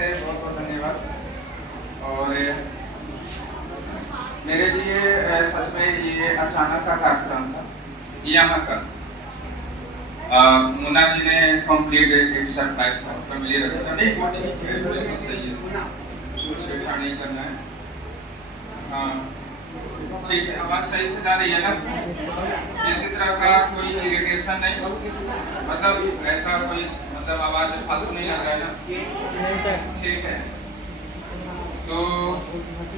से बहुत बहुत धन्यवाद। और मेरे लिए सच में ये अचानक का कार्यक्रम था। यहाँ का मुन्ना जी ने कंप्लीट एक सरप्राइज था, उसका मिले रखा था। नहीं वो ठीक है, बिल्कुल सही है, उसको छेड़छाड़ नहीं करना है। हाँ ठीक है, आवाज सही से जा रही है ना? किसी तरह का कोई इरिटेशन नहीं, मतलब ऐसा कोई मतलब आवाज फालतू नहीं लग रहा है ना? ठीक है। तो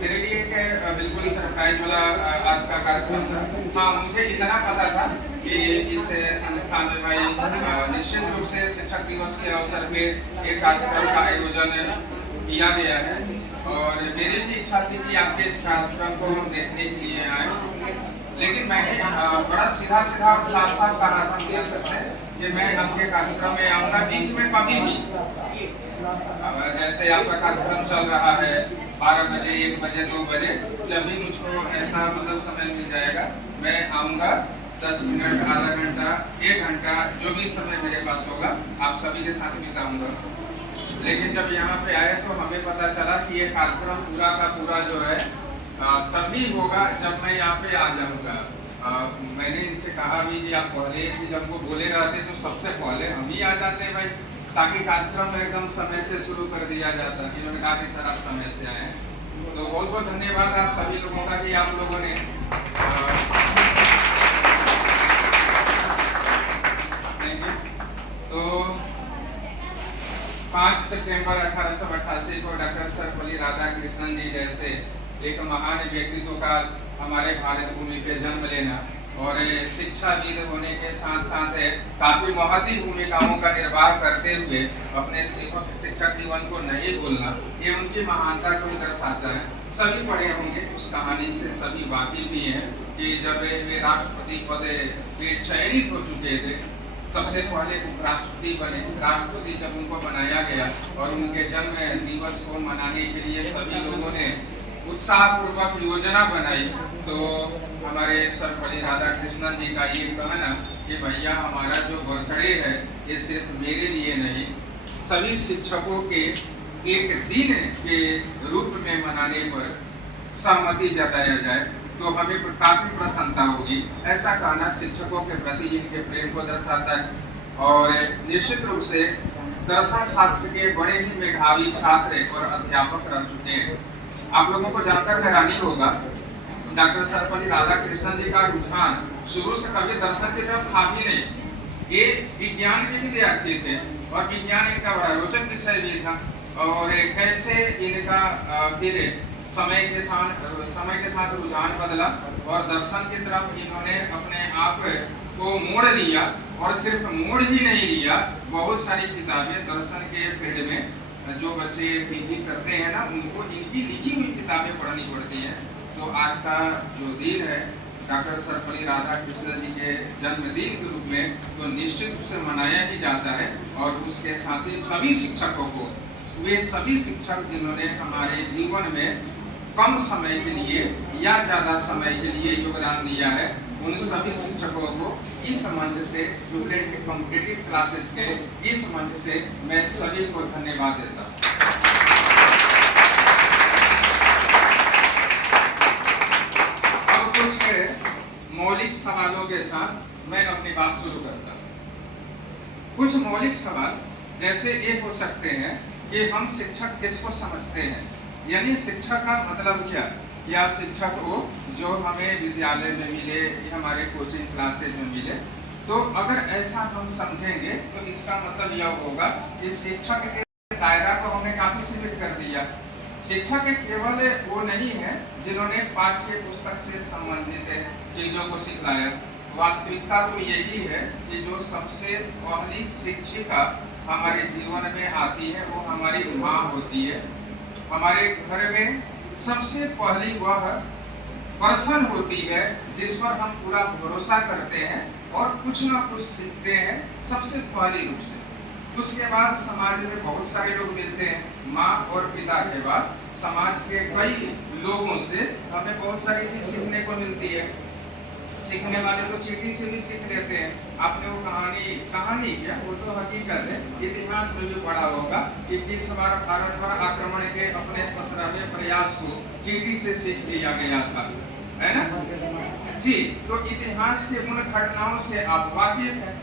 मेरे लिए एक बिल्कुल सरप्राइज वाला आज का कार्यक्रम था। हाँ मुझे इतना पता था कि इस संस्थान में भाई निश्चित रूप से शिक्षक दिवस के अवसर पे एक कार्यक्रम का आयोजन किया गया है और मेरी भी इच्छा थी कि आपके इस कार्यक्रम को हम देखने के लिए आए। लेकिन मैंने बड़ा सीधा सीधा और साफ साफ कहा था मेरे सबसे कि मैं आपके कार्यक्रम में आऊँगा, बीच में कभी भी जैसे आपका कार्यक्रम चल रहा है 12 बजे 1 बजे 2 बजे, जब भी मुझको ऐसा मतलब समय मिल जाएगा मैं आऊँगा। 10 मिनट आधा घंटा 1 घंटा जो भी समय मेरे पास होगा आप सभी के साथ बिताऊंगा। लेकिन जब यहाँ पे आए तो हमें पता चला कि ये कार्यक्रम पूरा का पूरा जो है तभी होगा जब मैं यहाँ पे आ जाऊँगा। मैंने इनसे कहा भी कि आप पहले जब वो बोले रहते तो सबसे पहले हम ही आ जाते हैं भाई, ताकि कार्यक्रम एकदम समय से शुरू कर दिया जाता। इन्होंने कहा कि सर आप समय से आए, तो बहुत बहुत धन्यवाद आप सभी लोगों का कि आप लोगों ने तो 5 सितंबर 1888 को डॉक्टर सर्वपल्ली राधाकृष्णन जी जैसे एक महान व्यक्तित्व का हमारे भारत भूमि पे जन्म लेना और शिक्षाविद होने के साथ साथ काफी महती भूमिकाओं का निर्वाह करते हुए अपने शिक्षक जीवन को नहीं भूलना, ये उनकी महानता को दर्शाता है। सभी पढ़े होंगे उस कहानी से, सभी वाकिफ भी हैं कि जब वे राष्ट्रपति पद पे चयनित हो चुके थे, सबसे पहले उपराष्ट्रपति बने। राष्ट्रपति जब उनको बनाया गया और उनके जन्म दिवस को मनाने के लिए सभी लोगों ने उत्साहपूर्वक योजना बनाई, तो हमारे सर्वपल्ली राधाकृष्णन जी का ये कहना कि भैया हमारा जो बर्थडे है ये सिर्फ मेरे लिए नहीं, सभी शिक्षकों के एक दिन के रूप में मनाने पर सहमति जताया जाए तो हमें काफी प्रसन्नता होगी। ऐसा कहना शिक्षकों के प्रति इनके प्रेम को दर्शाता है। और निश्चित रूप से दर्शन शास्त्र के बड़े ही मेधावी छात्र और अध्यापक रह चुके हैं। आप लोगों को जानकर हैरानी होगा डॉक्टर सर्वपल्ली राधाकृष्णन जी का रुझान शुरू से कभी दर्शन की तरफ था भी नहीं। ये विज्ञान के विद्यार्थी थे और विज्ञान इनका बड़ा रोचक विषय भी था। और कैसे इनका फिर समय के साथ रुझान बदला और दर्शन की तरफ इन्होंने अपने आप को मोड़ लिया। और सिर्फ मोड़ ही नहीं लिया, बहुत सारी किताबें दर्शन के फील्ड में जो बच्चे पीजी करते हैं ना, उनको इनकी लिखी हुई किताबें पढ़नी पड़ती हैं। तो आज का जो दिन है डॉक्टर सर्वपल्ली राधाकृष्णन जी के जन्मदिन के रूप में तो निश्चित रूप से मनाया ही जाता है। और उसके साथ ही सभी शिक्षकों को, वे सभी शिक्षक जिन्होंने हमारे जीवन में कम समय के लिए या ज्यादा समय के लिए योगदान दिया है, उन सभी शिक्षकों को इस मंच से, जुबलेंट कॉम्पिटिटिव क्लासेज के इस मंच से मैं सभी को धन्यवाद देता हूँ। अब कुछ मौलिक सवालों के साथ मैं अपनी बात शुरू करता हूँ। कुछ मौलिक सवाल जैसे ये हो सकते हैं कि हम शिक्षक किसको समझते हैं, यानी शिक्षक का मतलब क्या, या शिक्षक हो जो हमें विद्यालय में मिले या हमारे कोचिंग क्लासेज में मिले। तो अगर ऐसा हम समझेंगे तो इसका मतलब यह होगा कि शिक्षक के दायरा को हमने काफी सीमित कर दिया। शिक्षक केवल वो नहीं है जिन्होंने पाठ्य पुस्तक से संबंधित चीजों को सिखाया। वास्तविकता तो यही है कि जो सबसे पहली शिक्षिका हमारे जीवन में आती है वो हमारी माँ होती है। हमारे घर में सबसे पहली वह पर्सन होती है जिस पर हम पूरा भरोसा करते हैं और कुछ ना कुछ सीखते हैं सबसे पहली रूप से। उसके बाद समाज में बहुत सारे लोग मिलते हैं, माँ और पिता के बाद समाज के कई लोगों से हमें बहुत सारी चीज सीखने को मिलती है। सीखने वाले तो चीटी से भी सीख लेते हैं। आपने वो कहानी क्या, वो तो हकीकत है, इतिहास में भी पढ़ा होगा कि किस बार भारत पर आक्रमण के अपने 17वें प्रयास को चीटी से सीख लिया गया था, है ना जी। तो इतिहास के उन घटनाओं से आप वाकिफ हैं,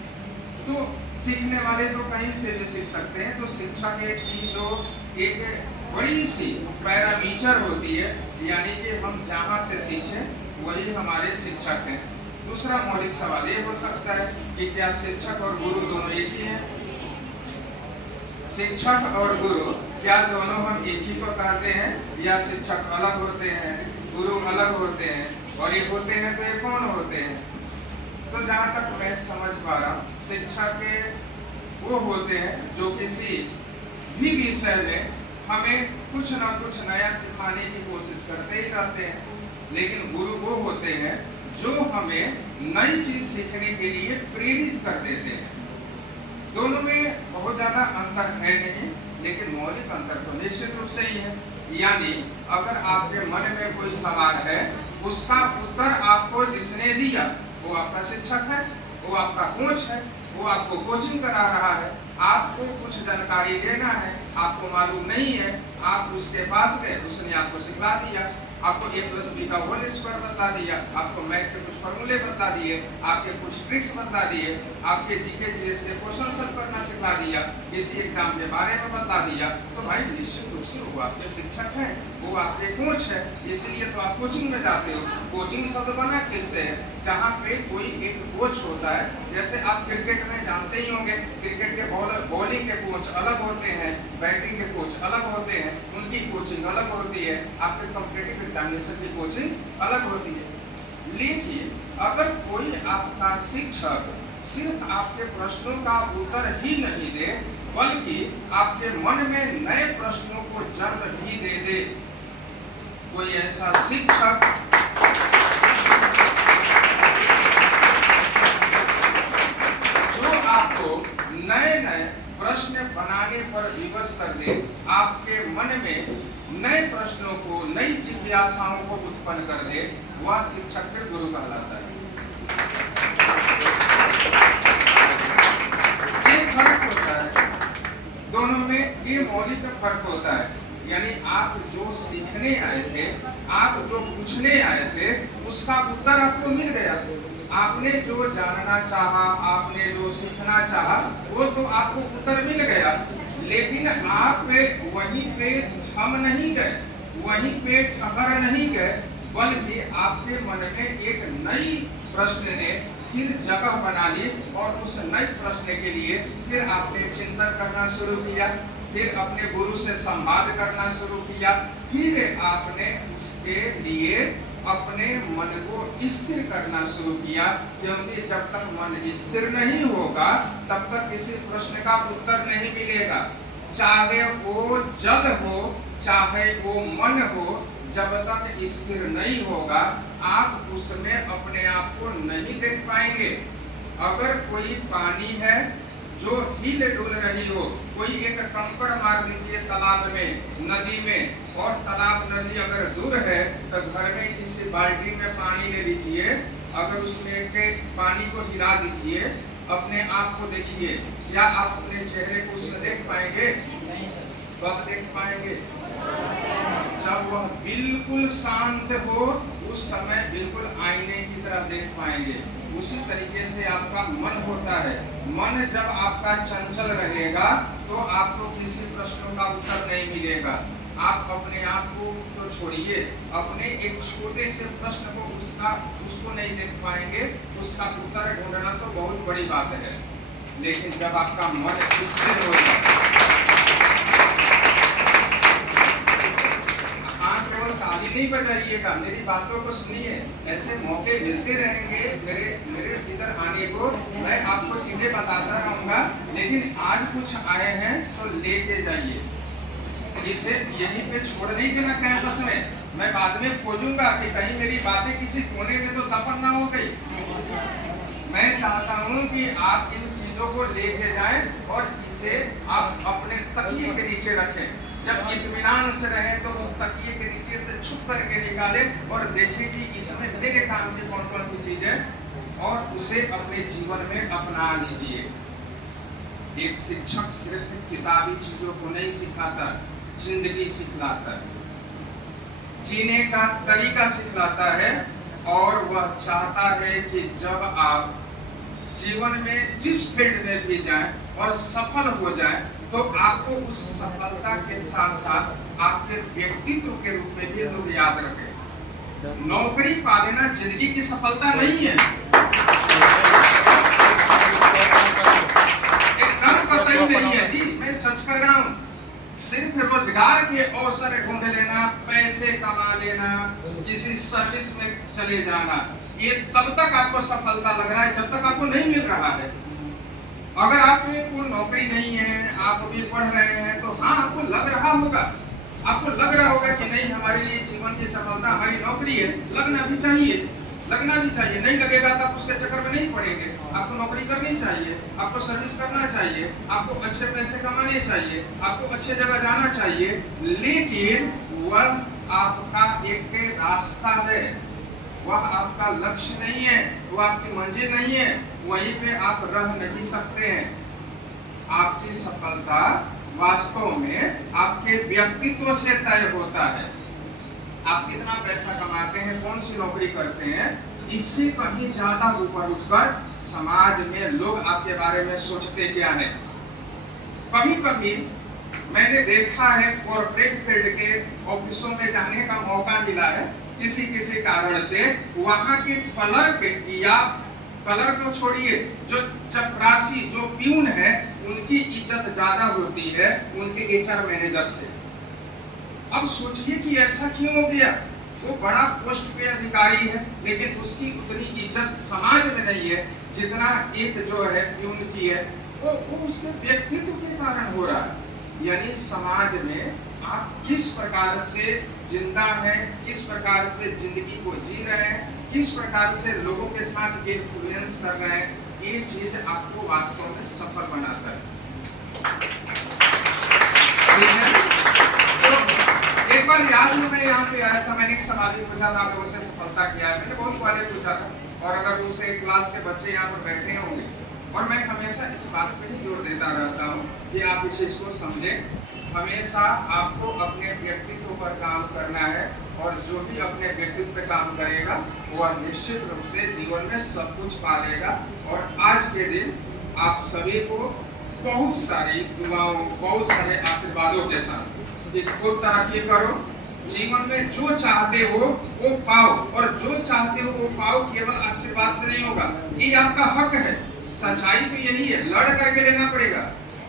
तो सीखने वाले तो कहीं से भी सीख सकते हैं। तो शिक्षा की जो एक बड़ी सी पैरामीटर होती है, यानी कि हम जहाँ से सीखें वही हमारे शिक्षक हैं। दूसरा मौलिक सवाल ये हो सकता है कि क्या शिक्षक और गुरु दोनों एक ही हैं? शिक्षक और गुरु क्या दोनों हम एक ही को कहते हैं, या शिक्षक अलग होते हैं, गुरु अलग होते हैं, और ये होते हैं तो ये कौन होते हैं? तो जहाँ तक मैं समझ पा रहा हूँ, शिक्षक वो होते हैं जो किसी भी विषय में हमें कुछ ना कुछ नया सिखाने की कोशिश करते ही रहते हैं, लेकिन गुरु वो होते हैं जो हमें नई चीज सीखने के लिए प्रेरित कर देते हैं। दोनों में बहुत ज्यादा अंतर है नहीं, लेकिन मौलिक अंतर तो निश्चित रूप से ही है। यानी अगर आपके मन में कोई सवाल है, उसका उत्तर आपको जिसने दिया वो आपका शिक्षक है, वो आपका कोच है, वो आपको कोचिंग करा रहा है। आपको कुछ जानकारी लेना है, आपको मालूम नहीं है, आप उसके पास गए, उसने आपको सिखला दिया, आपको a+b का होल स्क्वायर बता दिया, आपको मैथ के कुछ फॉर्मूले बता दिए, आपके कुछ ट्रिक्स बता दिए, आपके जीके जीएस के क्वेश्चन सॉल्व करना सिखा दिया, किसी एग्जाम के बारे में बता दिया, तो भाई निश्चित रूप से वो आपके शिक्षक हैं, वो आपके कोच है। इसलिए तो आप कोचिंग में जाते हो। कोचिंग शब्द बना किससे है? जहाँ पे कोई एक कोच होता है। जैसे आप क्रिकेट में जानते ही होंगे, क्रिकेट के बॉलिंग के कोच अलग होते हैं, बैटिंग के कोच अलग होते हैं, उनकी कोचिंग अलग होती है, आपके कॉम्पिटिटिव एग्जामिनेशन की कोचिंग अलग होती है। लेकिन अगर कोई आपका शिक्षक सिर्फ आपके प्रश्नों का उत्तर ही नहीं दे, बल्कि आपके मन में नए प्रश्नों को जन्म भी दे दे, कोई ऐसा शिक्षक जो आपको नए नए प्रश्न बनाने पर विवश कर दे, आपके मन में नए प्रश्नों को, नई जिज्ञासाओं को उत्पन्न कर दे, वह शिक्षक फिर गुरु कहलाता है। ये फर्क होता है दोनों में, ये मौलिक फर्क होता है। यानी आप जो सीखने आए थे, आप जो पूछने आए थे, उसका उत्तर आपको मिल गया। आपने जो जानना चाहा, आपने जो सीखना चाहा, वो तो आपको उत्तर मिल गया, लेकिन आप वहीं पे थम नहीं गए, वहीं पे ठहर नहीं गए, बल्कि आपके मन में एक नई प्रश्न ने फिर जगह बना ली, और उस नए प्रश्न के लिए फिर आपने चिंतन करना शुरू किया, फिर अपने गुरु से संवाद करना शुरू किया, फिर आपने उसके लिए अपने मन को स्थिर करना शुरू किया। क्योंकि जब तक मन स्थिर नहीं होगा, तब तक किसी प्रश्न का उत्तर नहीं मिलेगा। चाहे वो जल हो, चाहे वो मन हो, जब तक स्थिर नहीं होगा, आप उसमें अपने आप को नहीं देख पाएंगे। अगर कोई पानी है जो हिल डुल रही हो, कोई एक कंकड़ मार दीजिए तालाब में, नदी में, और तालाब नदी अगर दूर है तो घर में किसी बाल्टी में पानी ले लीजिए, अगर उसमें के पानी को हिला दीजिए, अपने आप को देखिए, या आप अपने चेहरे को उसमें देख पाएंगे? कब देख पाएंगे? जब वह बिल्कुल शांत हो, उस समय बिल्कुल आईने की तरह देख पाएंगे। उसी तरीके से आपका मन होता है। मन जब आपका चंचल रहेगा तो आपको किसी प्रश्नों का उत्तर नहीं मिलेगा। आप अपने आप को तो छोड़िए, अपने एक छोटे से प्रश्न को उसको नहीं देख पाएंगे, उसका उत्तर ढूंढना तो बहुत बड़ी बात है। लेकिन जब आपका मन स्थिर हो जाए, ताली नहीं बजाइएगा, मेरी बातों को सुनिए। ऐसे मौके मिलते रहेंगे मेरे इधर आने को, मैं आपको चीजें बताता रहूंगा, लेकिन आज कुछ आए हैं तो लेके जाइए, इसे यहीं पे छोड़ नहीं देना कैंपस में। मैं बाद में खोजूंगा कि कहीं मेरी बातें किसी कोने में तो दफन ना हो गई। मैं चाहता हूं कि आप इन चीजों को लेके जाएं और इसे आप अपने तकिए के नीचे रखें। जब इत्मीनान से रहे तो उस तकिए के नीचे से छुप करके निकाले और देखे कि इसमें मेरे काम की कौन कौन सी चीज है और उसे अपने जीवन में अपना लीजिए। एक शिक्षक सिर्फ किताबी चीजों को नहीं सिखाता, जिंदगी सिखलाता है, जीने का तरीका सिखलाता है। और वह चाहता है कि जब आप जीवन में जिस फील्ड में भी जाएं और सफल हो जाएं तो आपको उस सफलता के साथ साथ आपके व्यक्तित्व के रूप में भी लोग याद रखें। नौकरी पा लेना जिंदगी की सफलता नहीं है, एकदम कतई नहीं है जी, मैं सच कह रहा हूँ। सिर्फ रोजगार के अवसर ढूंढ लेना, पैसे कमा लेना, किसी सर्विस में चले जाना, ये तब तक आपको सफलता लग रहा है जब तक आपको नहीं मिल रहा है। अगर आप में कोई नौकरी नहीं है, आप अभी पढ़ रहे हैं, तो हाँ आपको लग रहा होगा, आपको लग रहा होगा कि नहीं हमारे लिए जीवन की सफलता हमारी नौकरी है, लगना भी चाहिए, लगना भी चाहिए। नहीं लगेगा तो आप उसके चक्कर में नहीं पड़ेंगे। आपको नौकरी करनी चाहिए, आपको सर्विस करना चाहिए, आपको अच्छे पैसे कमाने चाहिए, आपको अच्छे जगह जाना चाहिए, लेकिन वह आपका एक रास्ता है, वह आपका लक्ष्य नहीं है, वह आपकी मंजिल नहीं है, वहीं पे आप रह नहीं सकते हैं। आपकी सफलता वास्तव में आपके व्यक्तित्व से तय होता है। आप कितना पैसा कमाते हैं, कौन सी नौकरी करते हैं, इससे कहीं ज्यादा ऊपर उठकर समाज में लोग आपके बारे में सोचते क्या है। कभी कभी मैंने देखा है कॉर्पोरेट फील्ड के ऑफिसों में जाने का मौका मिला है, किसी किसी कारण से वहां के क्लर्क या क्लर्क को छोड़िए, जो चपरासी जो प्यून है उनकी इज्जत ज्यादा होती है उनके एचआर मैनेजर से। अब सोचिए कि ऐसा क्यों हो गया। वो बड़ा पोस्ट पे अधिकारी है लेकिन उसकी उतनी इज्जत समाज में नहीं है जितना एक जो है प्यून की है। वो उसके व्यक्तित्व के कारण हो रहा है। यानी समाज में आप किस प्रकार से जिंदा हैं, किस प्रकार से जिंदगी को जी रहे हैं, किस प्रकार से लोगों के साथ इन्फ्लुएंस कर रहे हैं, ये चीज आपको वास्तव में सफल बनाता है। एक बार याद में मैं यहाँ पे आया था, मैंने एक सवाल भी पूछा था, आप लोगों से सफलता क्या है, मैंने बहुत बार पूछा था। और अगर दूसरे क्लास के बच्चे यहाँ पर बैठे होंगे, और मैं हमेशा इस बात पे ही जोर देता रहता हूँ कि आप इस चीज को समझें। हमेशा आपको अपने व्यक्तित्व पर काम करना है, और जो भी अपने व्यक्तित्व पे काम करेगा वह निश्चित रूप से जीवन में सब कुछ पा लेगा। और आज के दिन आप सभी को बहुत सारी दुआओं, बहुत सारे आशीर्वादों के साथ खूब तरक्की करो, जीवन में जो चाहते हो वो पाओ, और जो चाहते हो वो पाओ केवल आशीर्वाद से नहीं होगा, ये आपका हक है। सच्चाई तो यही है, लड़ करके लेना पड़ेगा।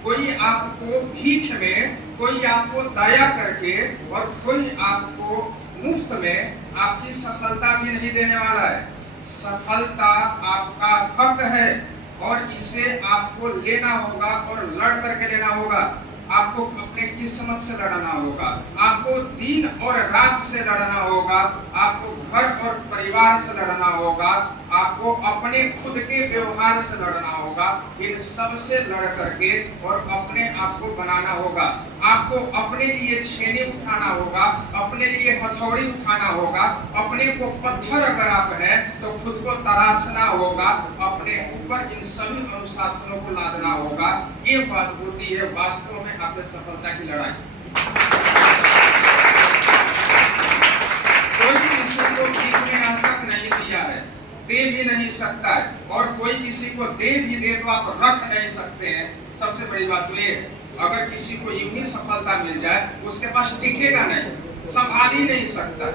कोई आपको भीख में, कोई आपको दया करके, और कोई आपको मुफ्त में आपकी सफलता भी नहीं देने वाला है। सफलता आपका हक है और इसे आपको लेना होगा और लड़ करके लेना होगा। आपको अपने किस्मत से लड़ना होगा, आपको दिन और रात से लड़ना होगा, आपको घर और परिवार से लड़ना होगा, आपको अपने खुद के व्यवहार से लड़ना होगा। इन सब से लड़ करके और अपने आप को बनाना होगा। आपको अपने लिए छेनी उठाना होगा, अपने लिए हथौड़ी उठाना होगा, अपने को पत्थर अगर आप है तो खुद को तराशना होगा, अपने ऊपर इन सभी अनुशासनों को लादना होगा। ये बात होती है वास्तव में आपके सफलता की लड़ाई। कोई किसी को भीख में आज तक नहीं दिया है, दे भी नहीं सकता है, और कोई किसी को दे भी दे तो आप रख नहीं सकते हैं। सबसे बड़ी बात तो ये, अगर किसी को यूं ही सफलता मिल जाए उसके पास टिकेगा नहीं, संभाल ही नहीं सकता।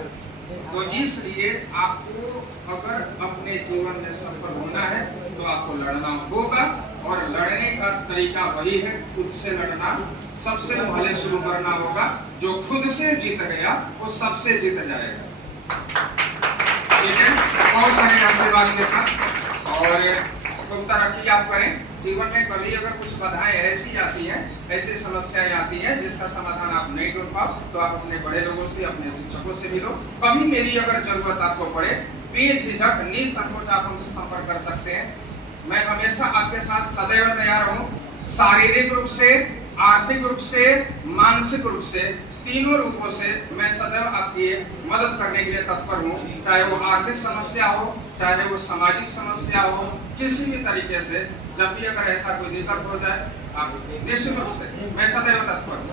तो इसलिए आपको अगर अपने जीवन में सफल होना है तो आपको लड़ना होगा, और लड़ने का तरीका वही है, खुद से लड़ना। सबसे पहले शुरू करना होगा, जो खुद से जीत गया वो सबसे जीत जाएगा। ठीक है, बहुत सारे आशीर्वाद के साथ और खूब तरक्की आप करें। जीवन में कभी अगर कुछ बाधाएं ऐसी आती हैं, ऐसी समस्याएं आती हैं जिसका समाधान आप नहीं कर पाओ, तो आप अपने बड़े लोगों से, अपने शिक्षकों से मिलो। कभी मेरी अगर जरूरत आपको पड़े, बेझिझक निसंकोच आप हमसे संपर्क कर सकते हैं। मैं हमेशा आपके साथ सदैव तैयार हूँ, शारीरिक रूप से, आर्थिक रूप से, मानसिक रूप से, तीनों रूपों से मैं सदैव आपकी मदद करने के लिए तत्पर हूँ। चाहे वो आर्थिक समस्या हो, चाहे वो सामाजिक समस्या हो, किसी भी तरीके से जब भी अगर ऐसा कोई दिक्कत हो जाए, आप निश्चित रूप से मैं सदैव तत्पर हूँ।